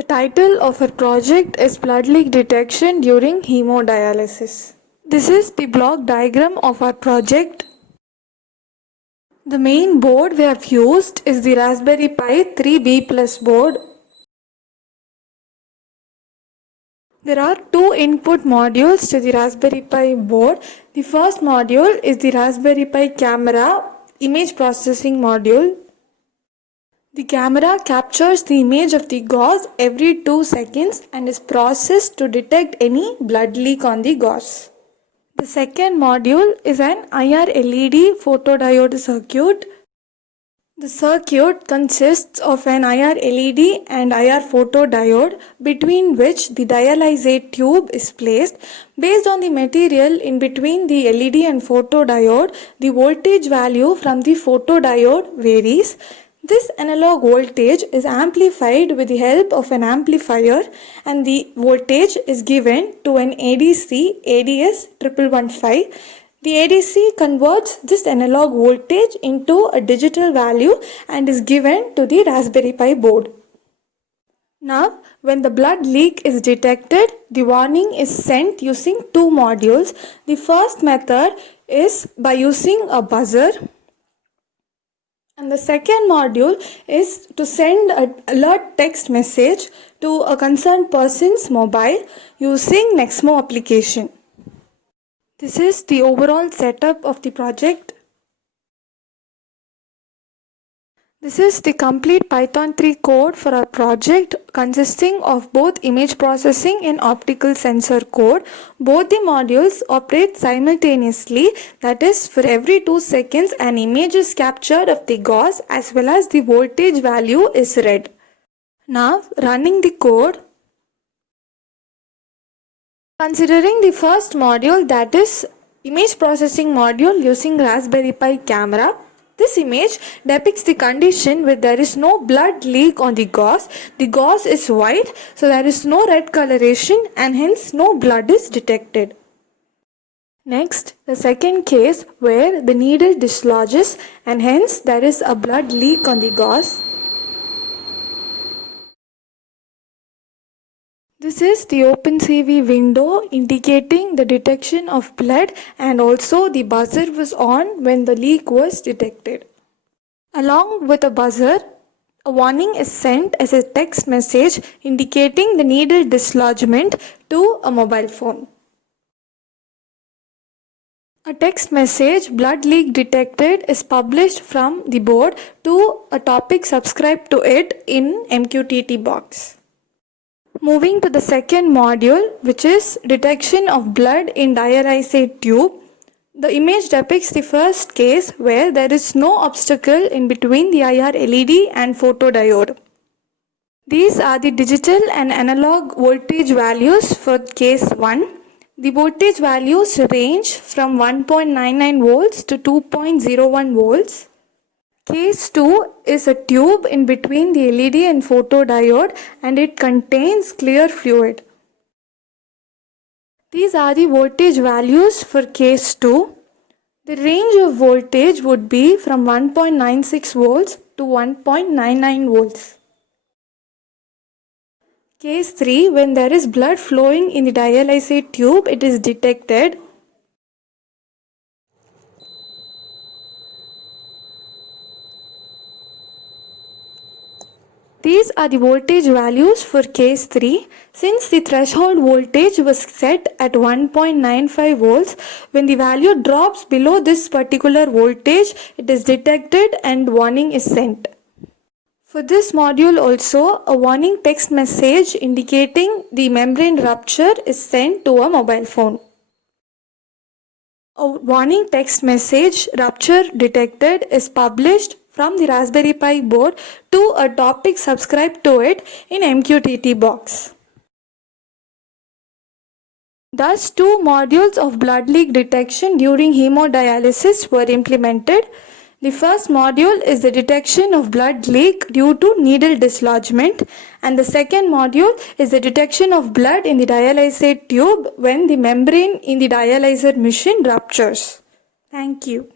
The title of our project is Blood Leak Detection During Hemodialysis. This is the block diagram of our project. The main board we have used is the Raspberry Pi 3B Plus board. There are two input modules to the Raspberry Pi board. The first module is the Raspberry Pi camera image processing module. The camera captures the image of the gauze every 2 seconds and is processed to detect any blood leak on the gauze. The second module is an IR LED photodiode circuit. The circuit consists of an IR LED and IR photodiode between which the dialysate tube is placed. Based on the material in between the LED and photodiode, the voltage value from the photodiode varies. This analog voltage is amplified with the help of an amplifier and the voltage is given to an ADC ADS 1115. The ADC converts this analog voltage into a digital value and is given to the Raspberry Pi board. Now, when the blood leak is detected, the warning is sent using two modules. The first method is by using a buzzer. And the second module is to send an alert text message to a concerned person's mobile using Nexmo application. This is the overall setup of the project. This is the complete Python 3 code for our project consisting of both image processing and optical sensor code. Both the modules operate simultaneously, that is, for every 2 seconds an image is captured of the gauze as well as the voltage value is read. Now running the code. Considering the first module, that is image processing module using Raspberry Pi camera, this image depicts the condition where there is no blood leak on the gauze. The gauze is white, so there is no red coloration and hence no blood is detected. Next, the second case where the needle dislodges and hence there is a blood leak on the gauze. This is the OpenCV window indicating the detection of blood, and also the buzzer was on when the leak was detected. Along with a buzzer, a warning is sent as a text message indicating the needle dislodgement to a mobile phone. A text message blood leak detected is published from the board to a topic subscribed to it in MQTT box. Moving to the second module, which is detection of blood in dialysate tube. The image depicts the first case where there is no obstacle in between the IR LED and photodiode. These are the digital and analog voltage values for case 1. The voltage values range from 1.99 volts to 2.01 volts. Case 2 is a tube in between the LED and photodiode and it contains clear fluid. These are the voltage values for case 2. The range of voltage would be from 1.96 volts to 1.99 volts. Case 3, when there is blood flowing in the dialysate tube, it is detected. These are the voltage values for case 3. Since the threshold voltage was set at 1.95 volts, when the value drops below this particular voltage, it is detected and warning is sent. For this module also, a warning text message indicating the membrane rupture is sent to a mobile phone. A warning text message rupture detected is published from the Raspberry Pi board to a topic subscribed to it in MQTT box. Thus, two modules of blood leak detection during hemodialysis were implemented. The first module is the detection of blood leak due to needle dislodgement, and the second module is the detection of blood in the dialysate tube when the membrane in the dialyzer machine ruptures. Thank you.